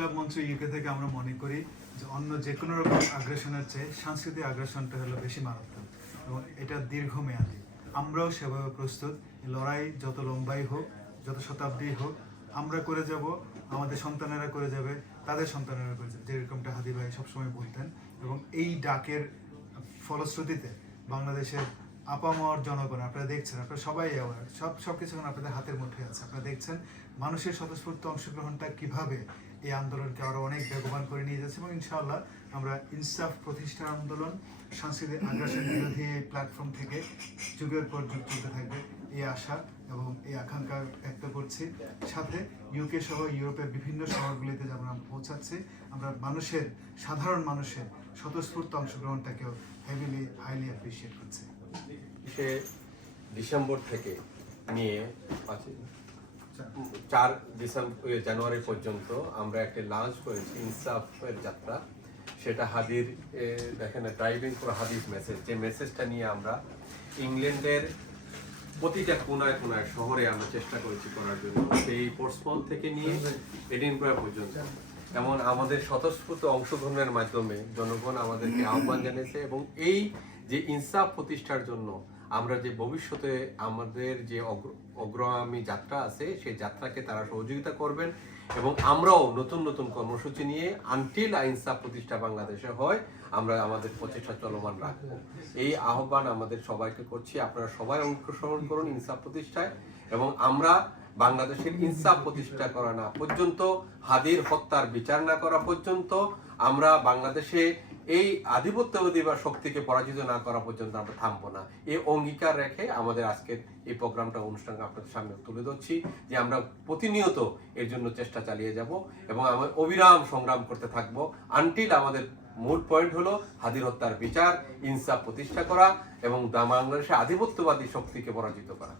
ইনকিলাব মঞ্চ ইউকে থেকে আমরা মনে করি যে অন্য যে কোনো রকম আগ্রাসনের চেয়ে সাংস্কৃতিক আগ্রাসনটা হলো বেশি মারাত্মক এবং এটা দীর্ঘমেয়াদী। আমরাও সেভাবে প্রস্তুত। লড়াই যত লম্বাই হোক, যত শতাব্দী হোক, আমরা করে যাব, আমাদের সন্তানেরা করে যাবে, তাদের সন্তানেরা করে যাবে, যেরকমটা হাদি ভাই সবসময় বলতেন। এবং এই ডাকের ফলশ্রুতিতে বাংলাদেশের আপামর জনগণ, আপনারা দেখছেন, আপনারা সবাই অ্যাওয়ার, সব কিছু এখন আপনাদের হাতের মুঠোয় আছে। আপনারা দেখছেন মানুষের স্বতঃস্ফূর্ত অংশগ্রহণটা কিভাবে এই আন্দোলনকে আরও অনেক বেগবান করে নিয়ে যাচ্ছে। এবং ইনশাআল্লাহ আমরা ইনসাফ প্রতিষ্ঠার আন্দোলন, সাংস্কৃতিক আগ্রাসন বিরোধী এই প্ল্যাটফর্ম থেকে যুগের পর যুগ চলতে থাকবে এই আশা এবং এই আকাঙ্ক্ষা ব্যক্ত করছি। সাথে ইউকে সহ ইউরোপের বিভিন্ন শহরগুলিতে যেমন আমরা পৌঁছাচ্ছি, আমরা সাধারণ মানুষের স্বতঃস্ফূর্ত অংশগ্রহণটাকেও হাইলি অ্যাপ্রিসিয়েট করছি। ডিসেম্বর থেকে নিয়ে 4 জানুয়ারি পর্যন্ত আমরা একটা লঞ্চ করেছি ইনসাফের যাত্রা। সেটা হাদির দেখেন ড্রাইভিং ফর হাদিস মেসেজ, যে মেসেজটা নিয়ে আমরা ইংল্যান্ডের প্রতিটা কোনায় কোনায় শহরে আমরা চেষ্টা করেছি করার জন্য, সেই পোর্টসমাউথ থেকে নিয়ে এডিনবরা পর্যন্ত। এমন আমাদের স্বতঃস্ফূর্ত অংশগ্রহণের মাধ্যমে জনগণ আমাদেরকে আহ্বান জানিয়েছে এবং এই যে ইনসাফ প্রতিষ্ঠার জন্য আমরা যে ভবিষ্যতে আমাদের যে অগ্রগামী যাত্রা আছে সেই যাত্রাকে তারা সহযোগিতা করবেন এবং আমরাও নতুন নতুন কর্মসূচি নিয়ে আনটিল ইনসাফ প্রতিষ্ঠা বাংলাদেশে হয় আমরা আমাদের প্রচেষ্টা চলমান রাখবো। এই আহ্বান আমাদের সবাইকে করছি, আপনারা সবাই অংশগ্রহণ করুন ইনসাফ প্রতিষ্ঠায় এবং আমরা বাংলাদেশের ইনসাফ প্রতিষ্ঠা করা না পর্যন্ত, হাদির হত্যার বিচার না করা পর্যন্ত, আমরা বাংলাদেশে এই আধিপত্যবাদী বা শক্তিকে পরাজিত না করা পর্যন্ত আমরা থামবো না। এই অঙ্গীকার রেখে আমাদের আজকের এই প্রোগ্রামটা অনুষ্ঠানটা আপনাদের সামনে তুলে ধরছি যে আমরা প্রতিনিয়ত এর জন্য চেষ্টা চালিয়ে যাব এবং আমরা অবিরাম সংগ্রাম করতে থাকবো আনটিল আমাদের মূল পয়েন্ট হলো হাদির হত্যার বিচার, ইনসাফ প্রতিষ্ঠা করা এবং বাংলাদেশের আধিপত্যবাদী শক্তিকে পরাজিত করা।